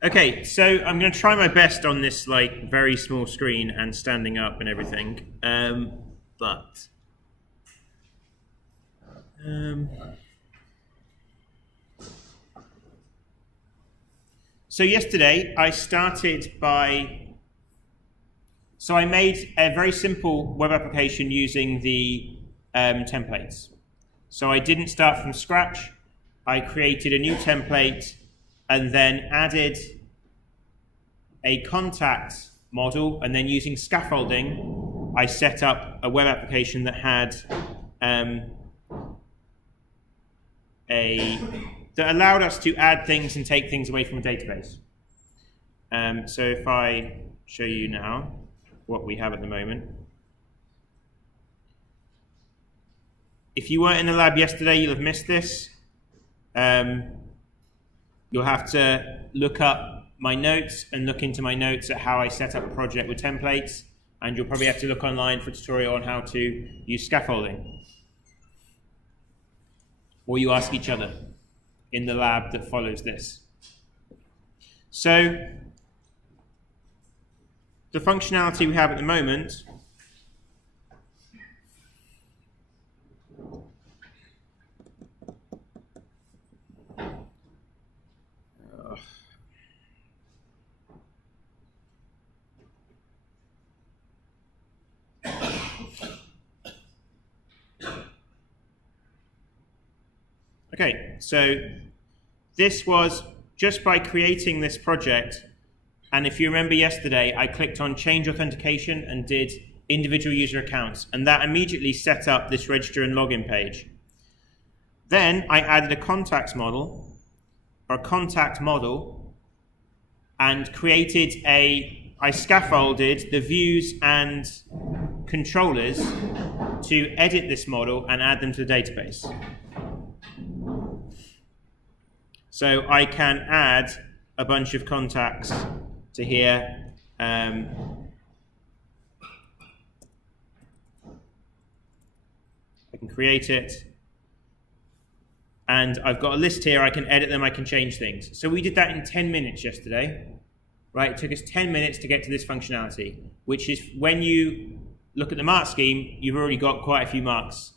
Okay, so I'm going to try my best on this like very small screen and standing up and everything, so yesterday I started by, so I made a very simple web application using the templates. So I didn't start from scratch. I created a new template and then added a contact model, and then using scaffolding, I set up a web application that had that allowed us to add things and take things away from a database. So if I show you now what we have at the moment. If you weren't in the lab yesterday, you'll have missed this. You'll have to look up my notes and look into my notes at how I set up a project with templates, and you'll probably have to look online for a tutorial on how to use scaffolding. Or you ask each other in the lab that follows this. So the functionality we have at the moment okay, so this was just by creating this project, and if you remember yesterday, I clicked on Change Authentication and did individual user accounts, and that immediately set up this register and login page. Then I added a contact model, and created I scaffolded the views and controllers to edit this model and add them to the database. So I can add a bunch of contacts to here. I can create it. And I've got a list here. I can edit them. I can change things. So we did that in 10 minutes yesterday. Right? It took us 10 minutes to get to this functionality, which is when you look at the mark scheme, you've already got quite a few marks.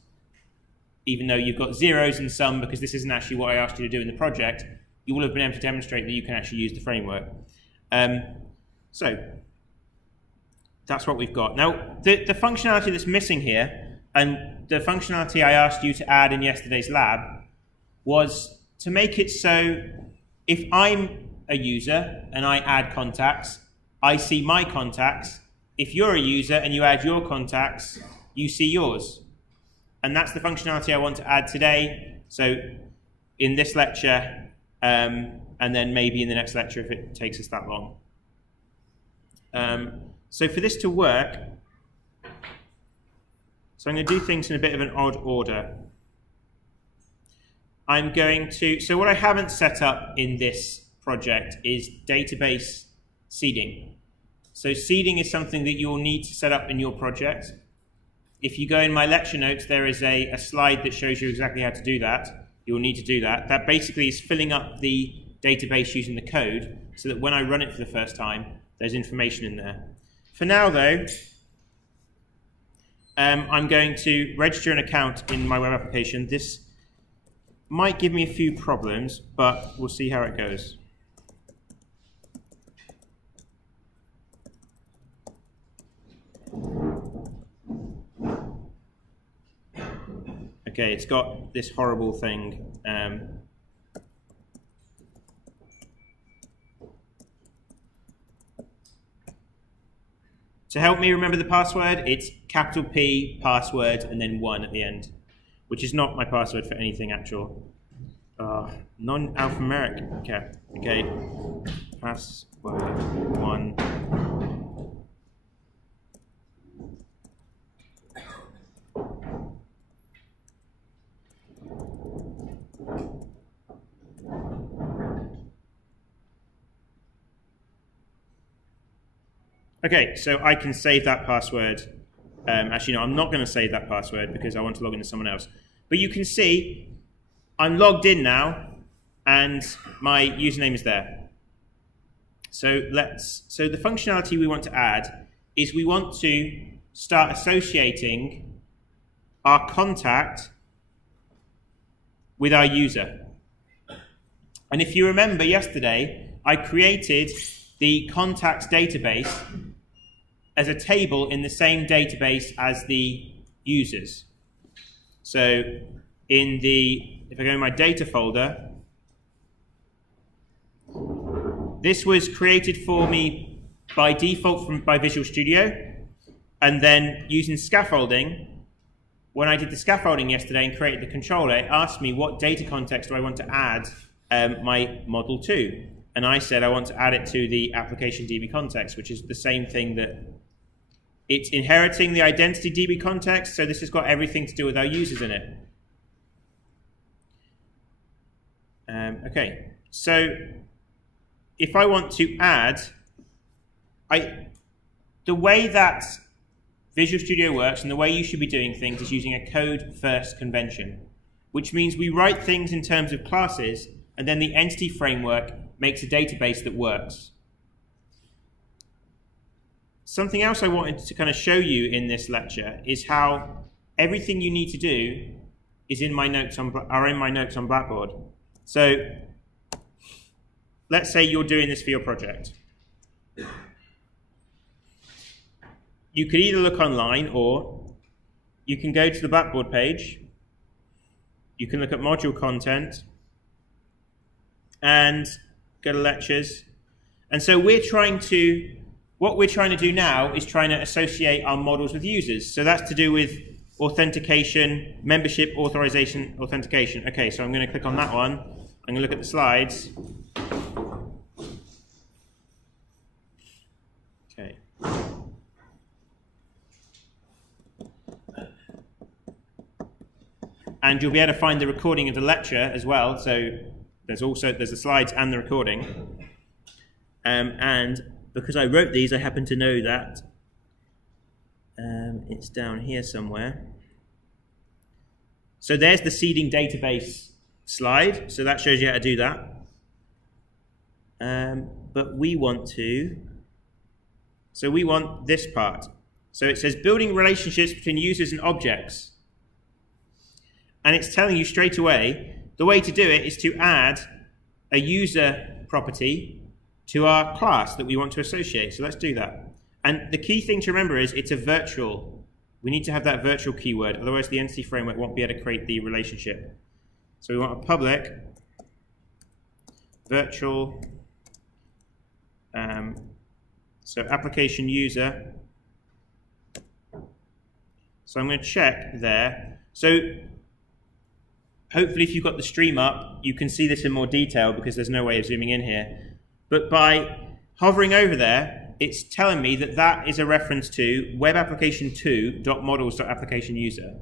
Even though you've got zeros and some, because this isn't actually what I asked you to do in the project, you will have been able to demonstrate that you can actually use the framework. So that's what we've got. Now, the functionality that's missing here, and the functionality I asked you to add in yesterday's lab, was to make it so if I'm a user and I add contacts, I see my contacts. If you're a user and you add your contacts, you see yours. And that's the functionality I want to add today. So in this lecture, and then maybe in the next lecture if it takes us that long. So for this to work, so I'm going to do things in a bit of an odd order. I'm going to, so what I haven't set up in this project is database seeding. So seeding is something that you'll need to set up in your project. If you go in my lecture notes, there is a slide that shows you exactly how to do that. You'll need to do that. That basically is filling up the database using the code so that when I run it for the first time, there's information in there. For now, though, I'm going to register an account in my web application. This might give me a few problems, but we'll see how it goes. Okay, it's got this horrible thing. To help me remember the password, it's capital P, password, and then 1 at the end, which is not my password for anything actual. Non-alphanumeric. Okay. Password 1. Okay, so I can save that password. Actually, no, I'm not going to save that password because I want to log into someone else. But you can see I'm logged in now, and my username is there. So the functionality we want to add is we want to start associating our contact with our user. And if you remember yesterday, I created the contacts database as a table in the same database as the users. So if I go in my data folder, this was created for me by default by Visual Studio, and then using scaffolding, when I did the scaffolding yesterday and created the controller, it asked me what data context do I want to add my model to. And I said I want to add it to the application DB context, which is the same thing that it's inheriting the identity DB context, so this has got everything to do with our users in it. Okay, so if I want to add, the way that Visual Studio works and the way you should be doing things is using a code-first convention, which means we write things in terms of classes, and then the entity framework makes a database that works. Something else I wanted to kind of show you in this lecture is how everything you need to do is in my notes on Blackboard. So let's say you're doing this for your project. You could either look online, or you can go to the Blackboard page. You can look at module content and go to lectures. And so what we're trying to do now is trying to associate our models with users. So that's to do with authentication, membership, authorization, authentication. Okay, so I'm going to click on that one. I'm going to look at the slides. Okay. And you'll be able to find the recording of the lecture as well. So there's the slides and the recording. And because I wrote these, I happen to know that it's down here somewhere. So there's the seeding database slide. So that shows you how to do that. But we want this part. So it says building relationships between users and objects. And it's telling you straight away, the way to do it is to add a user property to our class that we want to associate. So let's do that. And the key thing to remember is it's a virtual. We need to have that virtual keyword, otherwise the entity framework won't be able to create the relationship. So we want a public virtual, so application user. So I'm going to check there. So hopefully if you've got the stream up, you can see this in more detail because there's no way of zooming in here. But by hovering over there, it's telling me that that is a reference to web application 2.models.application user.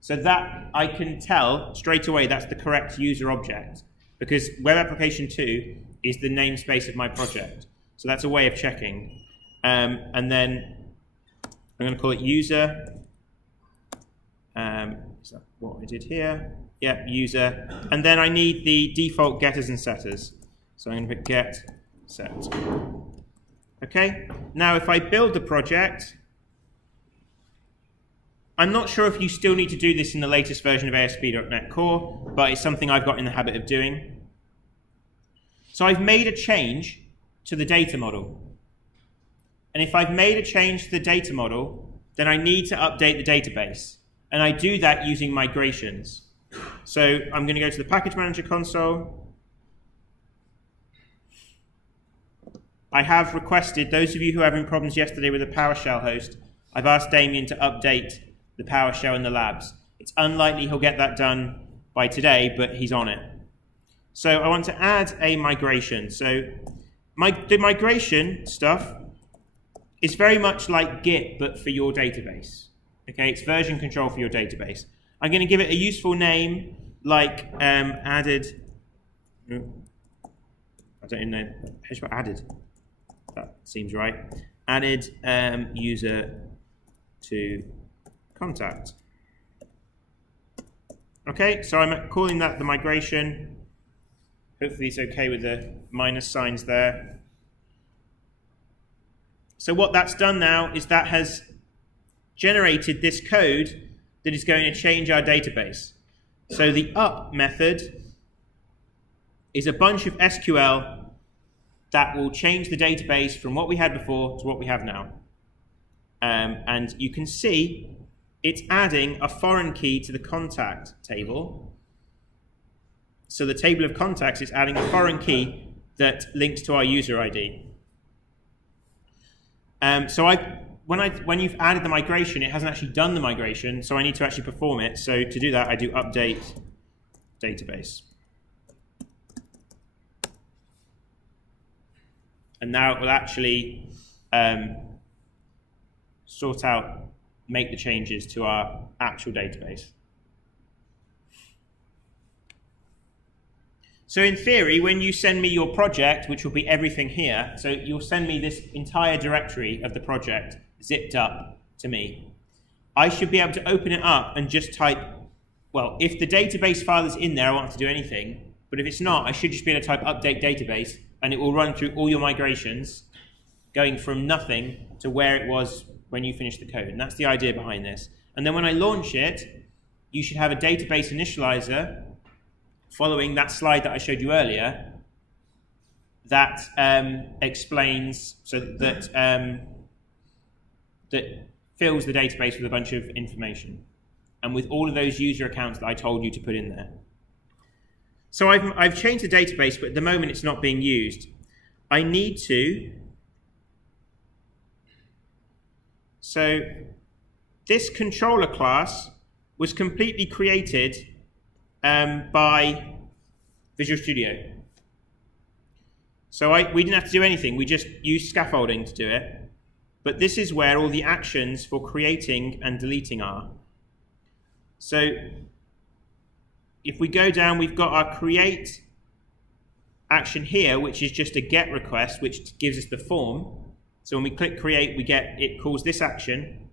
So that I can tell straight away that's the correct user object, because web application 2 is the namespace of my project. So that's a way of checking. And then I'm going to call it user. Is that what I did here? Yeah, user. And then I need the default getters and setters. So I'm going to put get set. Okay, now if I build the project, I'm not sure if you still need to do this in the latest version of ASP.NET Core, but it's something I've got in the habit of doing. So I've made a change to the data model. And if I've made a change to the data model, then I need to update the database. And I do that using migrations. So I'm going to go to the Package Manager console. I have requested, those of you who were having problems yesterday with the PowerShell host, I've asked Damien to update the PowerShell in the labs. It's unlikely he'll get that done by today, but he's on it. So I want to add a migration. So the migration stuff is very much like Git, but for your database. Okay, it's version control for your database. I'm going to give it a useful name like added. I don't even know. How do you spell added? That seems right. added user to contact. Okay, so I'm calling that the migration. Hopefully it's okay with the minus signs there. So what that's done now is that has generated this code that is going to change our database. So the up method is a bunch of SQL that will change the database from what we had before to what we have now. And you can see it's adding a foreign key to the contact table. So the table of contacts is adding a foreign key that links to our user ID. When you've added the migration, it hasn't actually done the migration, so I need to actually perform it. So to do that, I do update database. And now it will actually make the changes to our actual database. So in theory, when you send me your project, which will be everything here, so you'll send me this entire directory of the project zipped up to me. I should be able to open it up and just type, well, if the database file is in there, I won't have to do anything. But if it's not, I should just be able to type update database, and it will run through all your migrations, going from nothing to where it was when you finished the code. And that's the idea behind this. And then when I launch it, you should have a database initializer following that slide that I showed you earlier that explains, so that that fills the database with a bunch of information, and with all of those user accounts that I told you to put in there. So I've changed the database, but at the moment it's not being used. I need to. So this controller class was completely created by Visual Studio. So we didn't have to do anything. We just used scaffolding to do it. But this is where all the actions for creating and deleting are. So if we go down, we've got our create action here, which is just a get request, which gives us the form. So when we click create, it calls this action,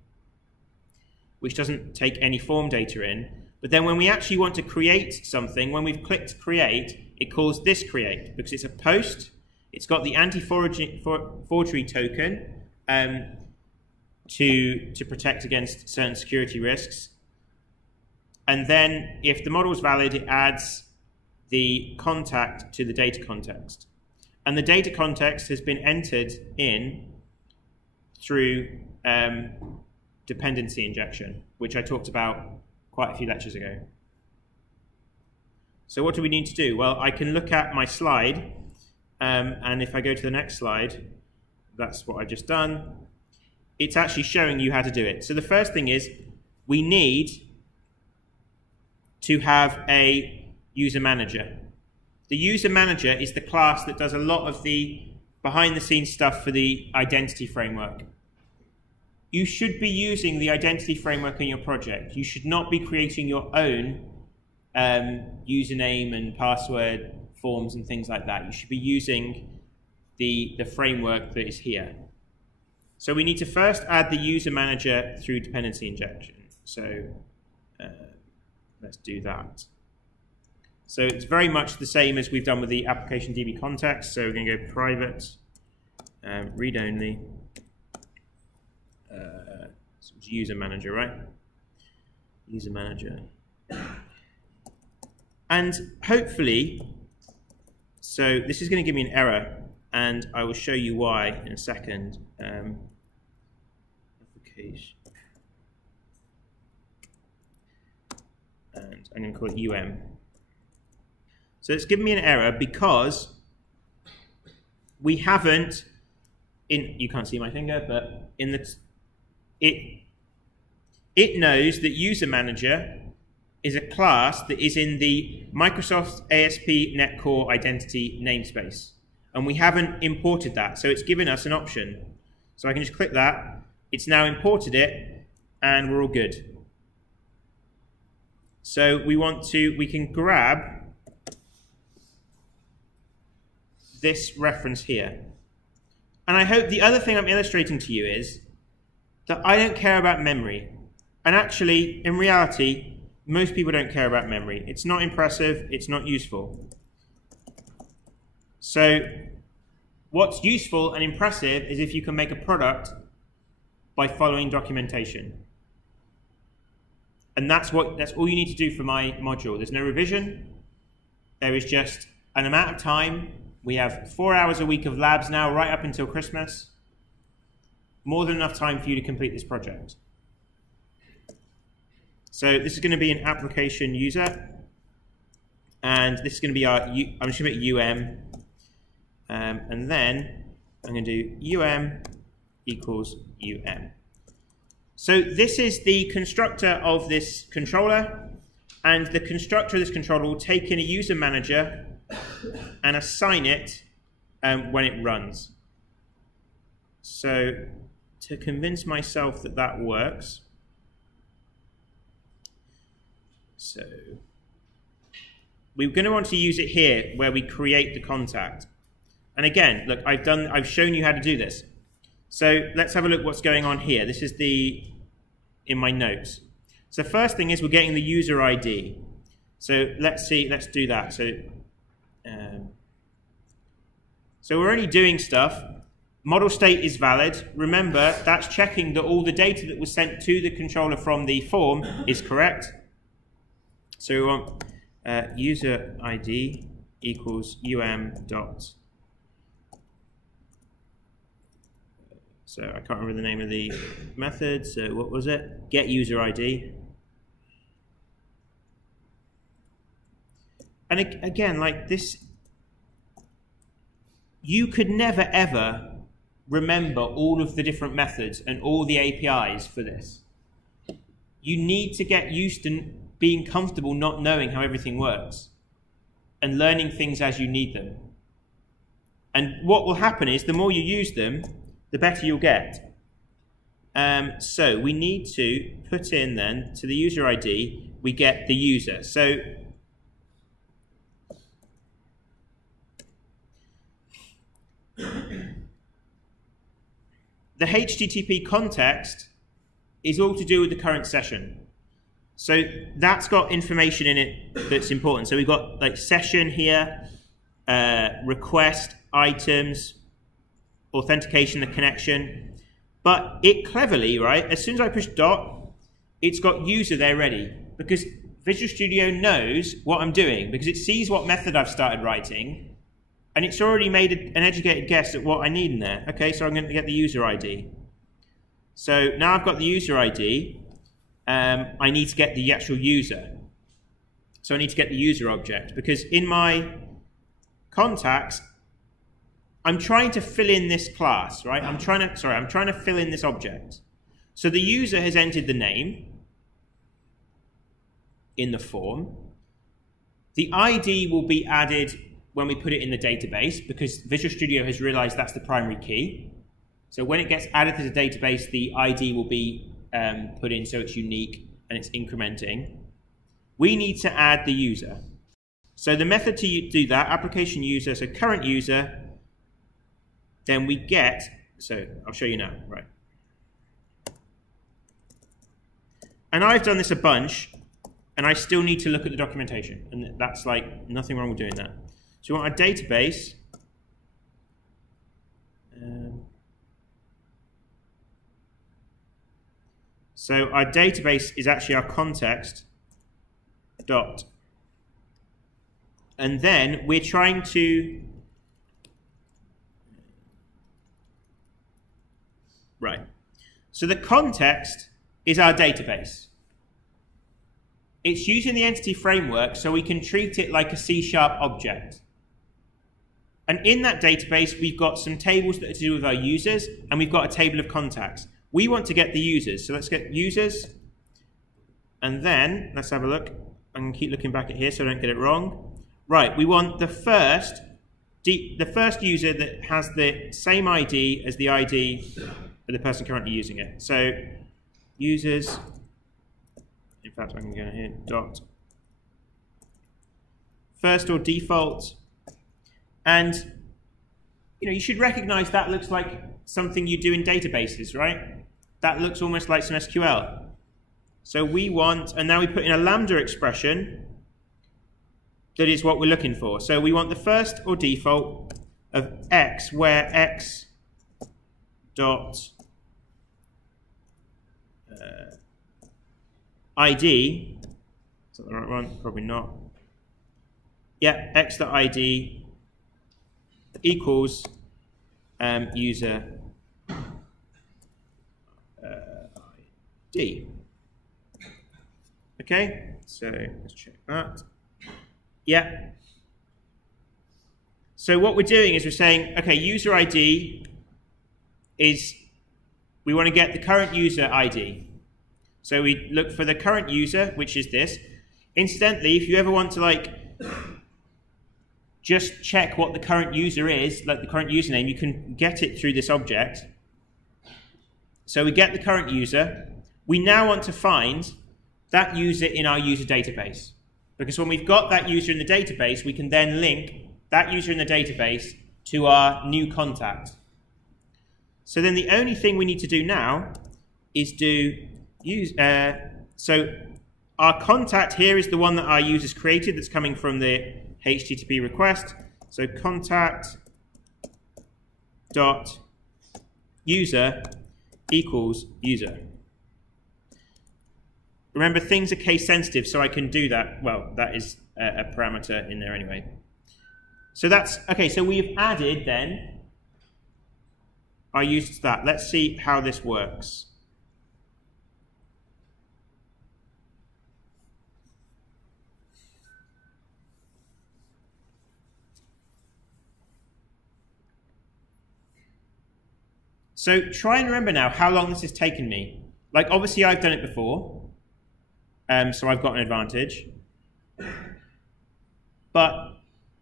which doesn't take any form data in. But then when we actually want to create something, when we've clicked create, it calls this create, because it's a post. It's got the anti-forgery token to protect against certain security risks. And then if the model is valid, it adds the contact to the data context. And the data context has been entered in through dependency injection, which I talked about quite a few lectures ago. So what do we need to do? Well, I can look at my slide, and if I go to the next slide, that's what I've just done. It's actually showing you how to do it. So the first thing is we need to have a user manager. The user manager is the class that does a lot of the behind-the-scenes stuff for the identity framework. You should be using the identity framework in your project. You should not be creating your own username and password forms and things like that. You should be using the framework that is here. So we need to first add the user manager through dependency injection. So let's do that. So it's very much the same as we've done with the application DB context. So we're going to go private, read only, so it's user manager, right? User manager. And hopefully, so this is going to give me an error, and I will show you why in a second. Application. And I'm going to call it UM. So it's given me an error because we haven't, you can't see my finger, but in the, it knows that user manager is a class that is in the Microsoft ASP Net Core identity namespace. And we haven't imported that, so it's given us an option. So I can just click that, it's now imported it, and we're all good. So we can grab this reference here. And I hope the other thing I'm illustrating to you is that I don't care about memory. And actually, in reality, most people don't care about memory. It's not impressive, it's not useful. So what's useful and impressive is if you can make a product by following documentation. And that's all you need to do for my module. There's no revision. There is just an amount of time. We have 4 hours a week of labs now, right up until Christmas. More than enough time for you to complete this project. So this is going to be an application user. And this is going to be our, I'm just going to put UM. And then I'm going to do UM equals UM. So this is the constructor of this controller. And the constructor of this controller will take in a user manager and assign it when it runs. So to convince myself that that works, so we're going to want to use it here where we create the contact. And again, look, I've shown you how to do this. So let's have a look what's going on here. This is in my notes. So first thing is we're getting the user ID. So let's do that. So we're only doing stuff. Model state is valid. Remember, that's checking that all the data that was sent to the controller from the form is correct. So we want user ID equals dot. So I can't remember the name of the method. So what was it? Get user ID. And again, like this, you could never ever remember all of the different methods and all the APIs for this. You need to get used to being comfortable not knowing how everything works and learning things as you need them. And what will happen is the more you use them, the better you'll get. So we need to put in then to the user ID, we get the user. So the HTTP context is all to do with the current session. So that's got information in it that's important. So we've got like session here, request, items, authentication, the connection. But it cleverly, right, as soon as I push dot, it's got user there ready. Because Visual Studio knows what I'm doing, because it sees what method I've started writing, and it's already made an educated guess at what I need in there. Okay, so I'm going to get the user ID. So now I've got the user ID, I need to get the actual user. So I need to get the user object, because in my contacts, I'm trying to fill in this class, right? I'm trying to fill in this object. So the user has entered the name in the form. The ID will be added when we put it in the database, because Visual Studio has realized that's the primary key. So when it gets added to the database, the ID will be put in so it's unique and it's incrementing. We need to add the user. So the method to do that, application user, so current user, then we get, so I'll show you now, right. And I've done this a bunch, and I still need to look at the documentation, and that's like nothing wrong with doing that. So we want a database. So our database is actually our context dot. And then we're trying to, right. So the context is our database. It's using the entity framework so we can treat it like a C# object. And in that database, we've got some tables that are to do with our users, and we've got a table of contacts. We want to get the users, so let's get users. And then, let's have a look. I'm going to keep looking back at here so I don't get it wrong. Right, we want the first user that has the same ID as the ID of the person currently using it. So, users, in fact, I'm going to go here, dot, first or default. And you should recognize that looks like something you do in databases, right? That looks almost like some SQL. So we want, and now we put in a lambda expression that is what we're looking for. So we want the first or default of x, where x dot ID, is that the right one? Probably not. Yeah, x dot ID equals user ID. Okay, so let's check that. Yeah. So what we're doing is we're saying, okay, user ID is, we want to get the current user ID. So we look for the current user, which is this. Incidentally, if you ever want to just check what the current user is, like the current username, you can get it through this object. So we get the current user. We now want to find that user in our user database. Because when we've got that user in the database, we can then link that user in the database to our new contact. So then the only thing we need to do now is so our contact here is the one that our user's created that's coming from the HTTP request. So contact dot user equals user. Remember, things are case sensitive, so I can do that. Well, that is a parameter in there anyway. So that's, okay, so we've added then our user to that. Let's see how this works. So try and remember now how long this has taken me. Like, obviously I've done it before, so I've got an advantage. But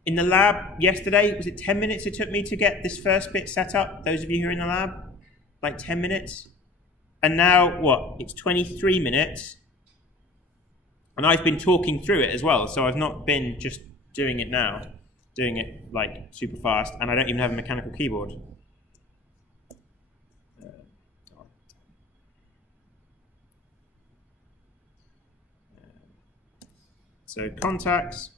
in the lab yesterday, was it 10 minutes it took me to get this first bit set up? Those of you who are in the lab, like 10 minutes. And now, what? It's 23 minutes. And I've been talking through it as well, so I've not been just doing it now, doing it like super fast, and I don't even have a mechanical keyboard. So contacts.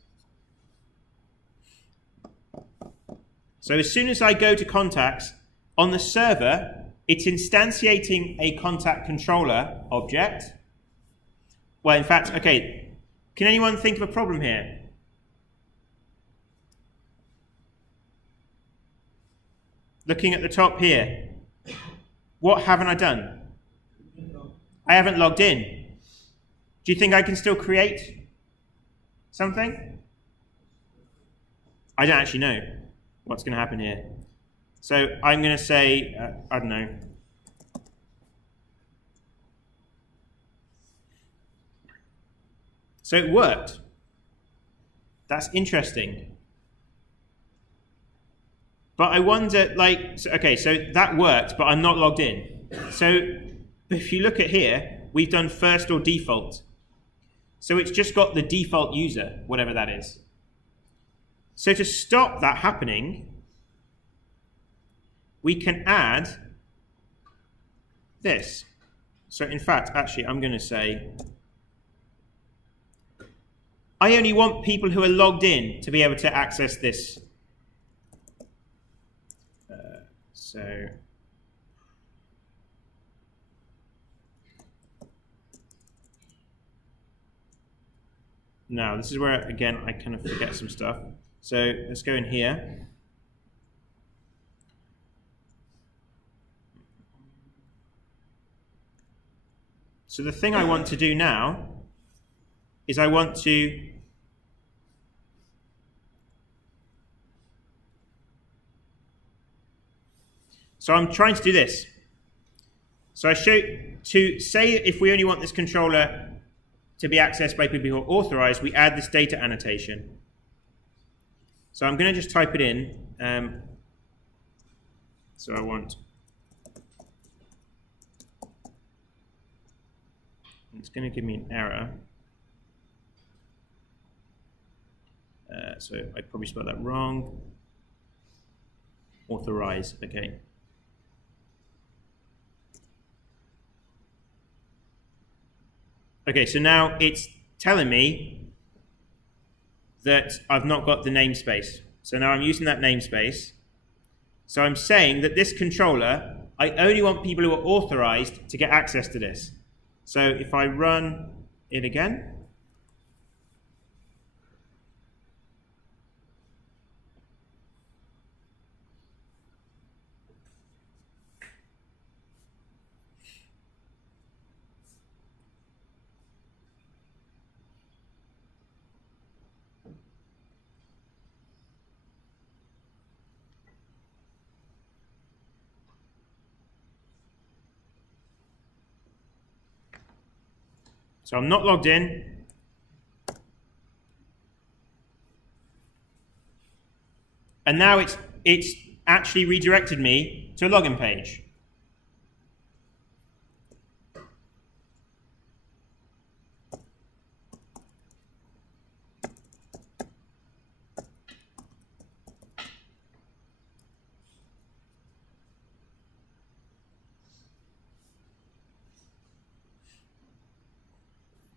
So as soon as I go to contacts, on the server, it's instantiating a contact controller object. Well, in fact, okay, can anyone think of a problem here? Looking at the top here, what haven't I done? I haven't logged in. Do you think I can still create something? I don't actually know what's going to happen here. So I'm going to say, I don't know. So it worked. That's interesting. But I wonder, okay, so that worked, but I'm not logged in. So if you look at here, we've done first or default. So it's just got the default user, whatever that is. So to stop that happening, we can add this. So in fact, actually, I'm going to say, I only want people who are logged in to be able to access this. So now this is where, again, I kind of forget some stuff. So let's go in here. So the thing I want to do now is I want to so I'm trying to do this. So I show to say if we only want this controller to be accessed by people who are authorized, we add this data annotation. So I'm going to just type it in. So I want, it's going to give me an error. So I probably spelled that wrong. authorize. Okay. Okay, so now it's telling me that I've not got the namespace. So now I'm using that namespace. So I'm saying that this controller, I only want people who are authorized to get access to this. So if I run it again, so I'm not logged in. And now it's actually redirected me to a login page.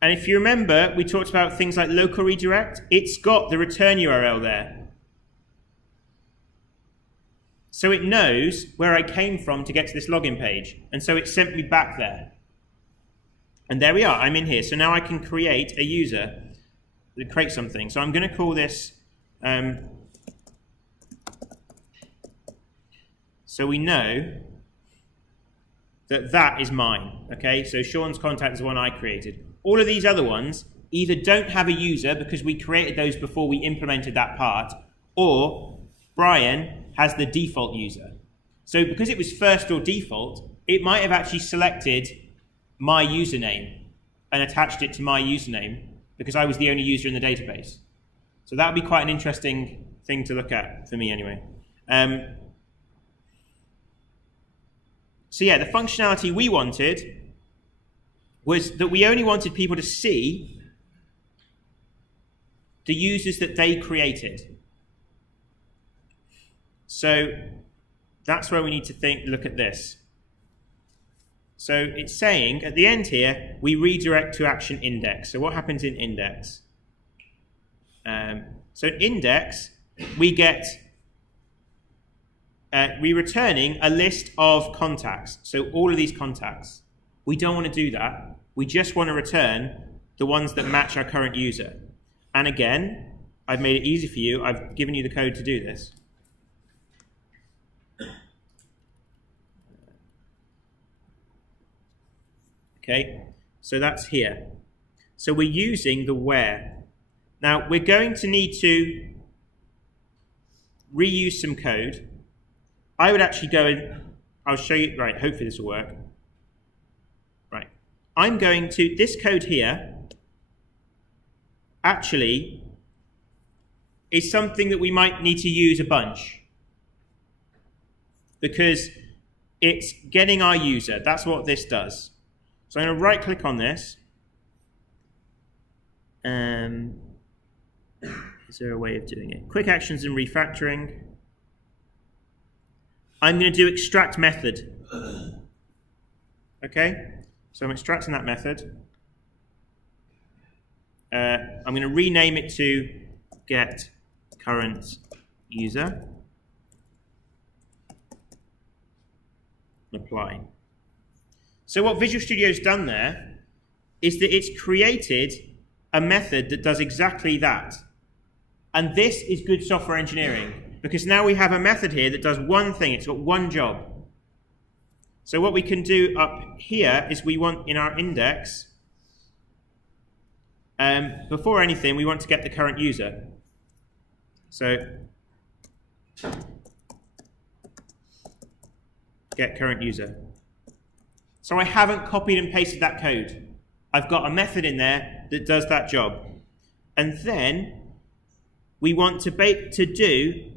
And if you remember, we talked about things like local redirect. It's got the return URL there. So it knows where I came from to get to this login page. And so it sent me back there. And there we are. I'm in here. So now I can create a user, create something. So I'm going to call this, so we know that that is mine. Okay, so Sean's contact is the one I created. All of these other ones either don't have a user because we created those before we implemented that part, or Brian has the default user. So because it was first or default, it might have actually selected my username and attached it to my username because I was the only user in the database. So that would be quite an interesting thing to look at for me anyway. So yeah, the functionality we wanted was that we only wanted people to see the users that they created. So that's where we need to look at this. So it's saying at the end here, we redirect to action index. So what happens in index? So in index, we're returning a list of contacts. So all of these contacts. We don't want to do that. We just want to return the ones that match our current user. And again, I've made it easy for you. I've given you the code to do this. Okay, so that's here. So we're using the where. Now, we're going to need to reuse some code. I would actually go and I'll show you, right, hopefully this will work. Right, I'm going to, this code here actually is something that we might need to use a bunch because it's getting our user. That's what this does. So I'm going to right click on this. Is there a way of doing it? Quick actions and refactoring. I'm going to do extract method. Okay, so I'm extracting that method. I'm going to rename it to get current user. Apply. So what Visual Studio's done there is that it's created a method that does exactly that. And this is good software engineering because now we have a method here that does one thing. It's got one job. So what we can do up here is we want in our index, before anything, we want to get the current user. So get current user. So I haven't copied and pasted that code. I've got a method in there that does that job. And then we want to do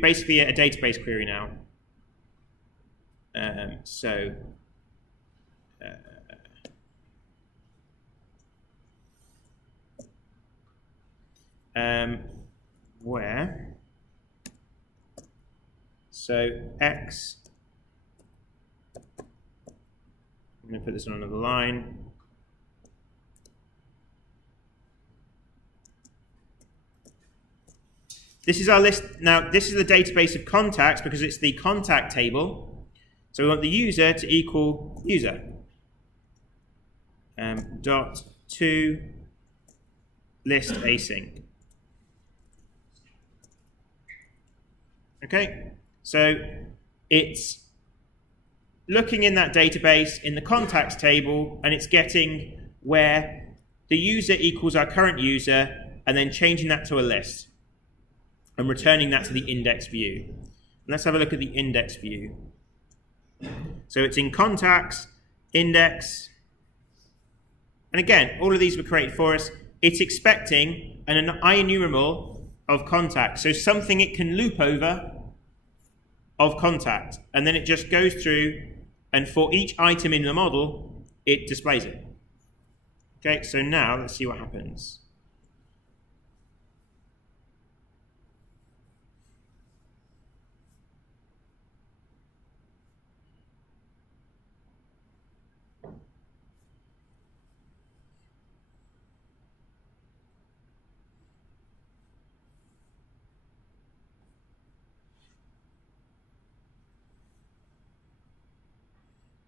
basically a database query now. where, so X, I'm going to put this on another line. This is our list. Now, this is the database of contacts because it's the contact table. So we want the user to equal user. Dot to list async. Okay, so it's looking in that database in the contacts table, and it's getting where the user equals our current user, and then changing that to a list and returning that to the index view. And let's have a look at the index view. So it's in contacts, index, and again, all of these were created for us. It's expecting an IEnumerable of contact, so something it can loop over of contact, and then it just goes through, and for each item in the model, it displays it. Okay, so now let's see what happens.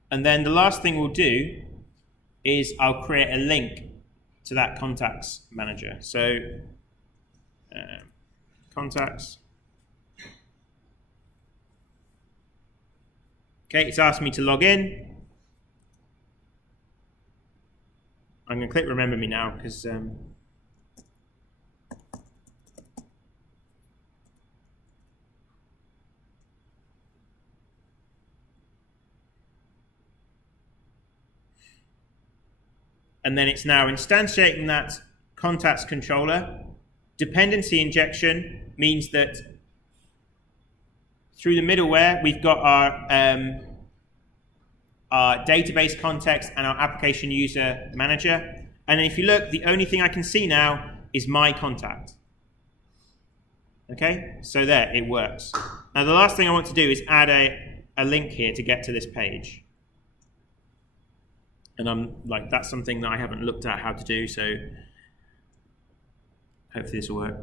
And then the last thing we'll do is I'll create a link to that contacts manager. So contacts. Okay, it's asked me to log in. I'm going to click remember me now because and then it's now instantiating that contacts controller. Dependency injection means that through the middleware, we've got our database context and our application user manager. And if you look, the only thing I can see now is my contact. Okay, so there, it works. Now the last thing I want to do is add a link here to get to this page. And I'm like, that's something that I haven't looked at how to do, so hopefully this will work.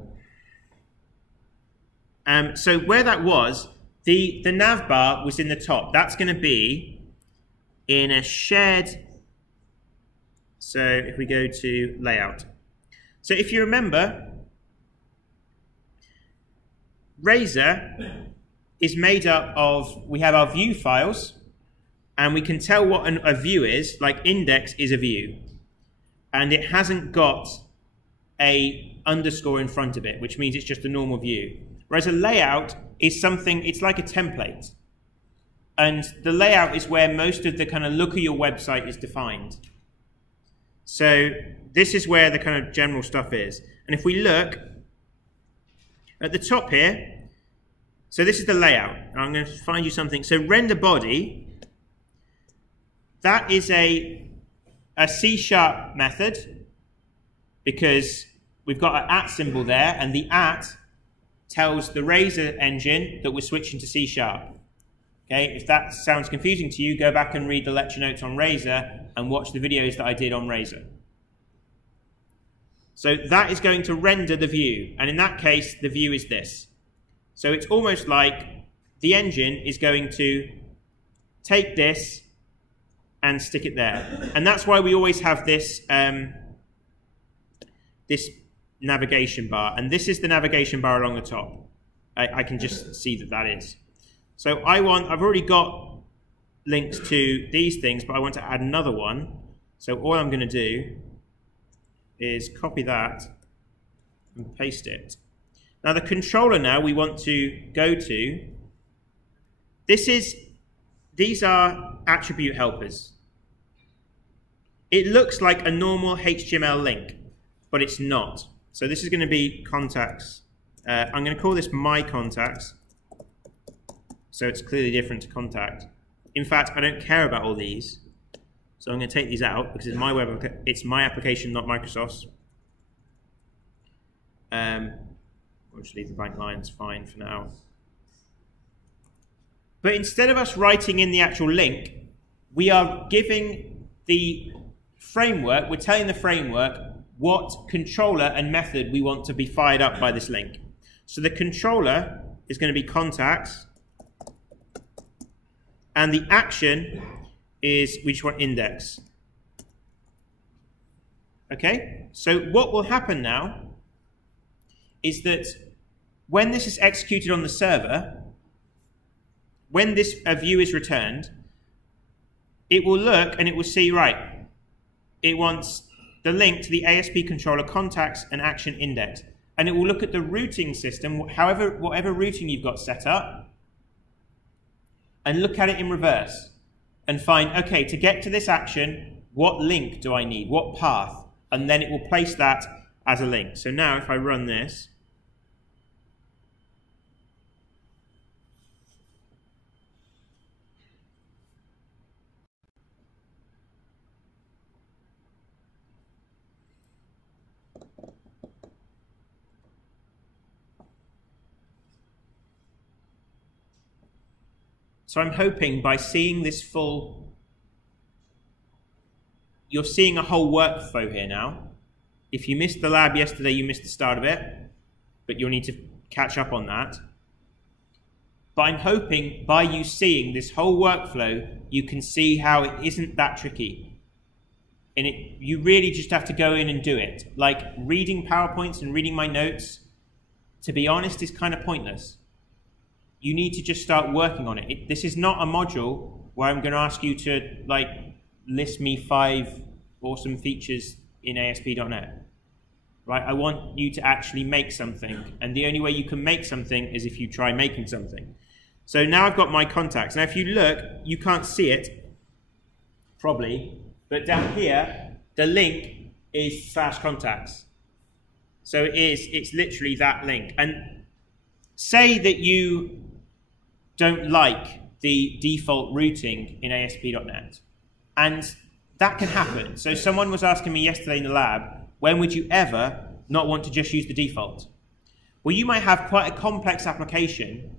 So where that was, the nav bar was in the top. That's going to be in a shared. So if we go to layout. So if you remember, Razor is made up of, we have our view files, and we can tell what a view is, like index is a view. And it hasn't got a underscore in front of it, which means it's just a normal view. Whereas a layout is something, it's like a template. And the layout is where most of the kind of look of your website is defined. So this is where the kind of general stuff is. And if we look at the top here, so this is the layout. And I'm going to find you something. So render body, that is a C# method because we've got an @ symbol there, and the @ tells the Razor engine that we're switching to C#. Okay, if that sounds confusing to you, go back and read the lecture notes on Razor and watch the videos that I did on Razor. So that is going to render the view, and in that case, the view is this. So it's almost like the engine is going to take this and stick it there. And that's why we always have this, this navigation bar. And this is the navigation bar along the top. I can just see that that is. So I've already got links to these things, but I want to add another one. So all I'm going to do is copy that and paste it. Now the controller now we want to go to, these are attribute helpers. It looks like a normal HTML link, but it's not. So this is going to be contacts. I'm going to call this my contacts, so it's clearly different to contact. In fact, I don't care about all these, so I'm going to take these out because it's my application, not Microsoft's. We'll just leave the blank lines fine for now. But instead of us writing in the actual link, we are giving the framework, we're telling the framework what controller and method we want to be fired up by this link. So the controller is going to be contacts, and the action is, we just want index. Okay, so what will happen now is that when this is executed on the server, when this view is returned, it will look and it will see, right, it wants the link to the ASP controller contacts and action index. And it will look at the routing system, whatever routing you've got set up, and look at it in reverse and find, okay, to get to this action, what link do I need? What path? And then it will place that as a link. So now if I run this, so I'm hoping by seeing this full, you're seeing a whole workflow here now. If you missed the lab yesterday, you missed the start of it, but you'll need to catch up on that. But I'm hoping by you seeing this whole workflow, you can see how it isn't that tricky. And you really just have to go in and do it. Like reading PowerPoints and reading my notes, to be honest, is kind of pointless. You need to just start working on it. This is not a module where I'm going to ask you to like list me 5 awesome features in ASP.NET. Right? I want you to actually make something, and the only way you can make something is if you try making something. So now I've got my contacts. Now if you look, you can't see it, probably, but down here, the link is /contacts. So it's literally that link. And say that you don't like the default routing in ASP.NET. And that can happen. So someone was asking me yesterday in the lab, when would you ever not want to just use the default? Well, you might have quite a complex application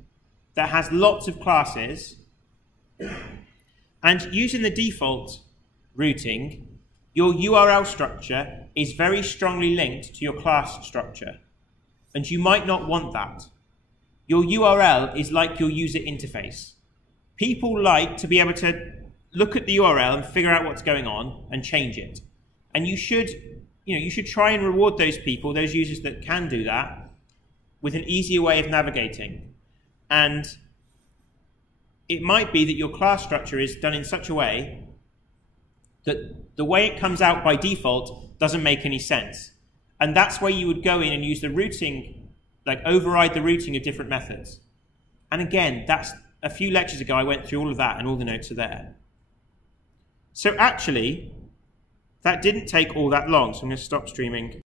that has lots of classes, and using the default routing, your URL structure is very strongly linked to your class structure. And you might not want that. Your URL is like your user interface. People like to be able to look at the URL and figure out what's going on and change it. And you should try and reward those people, those users that can do that, with an easier way of navigating. And it might be that your class structure is done in such a way that the way it comes out by default doesn't make any sense. And that's where you would go in and use the routing, like override the routing of different methods. And again, that's a few lectures ago, I went through all of that and all the notes are there. So actually, that didn't take all that long. So I'm going to stop streaming.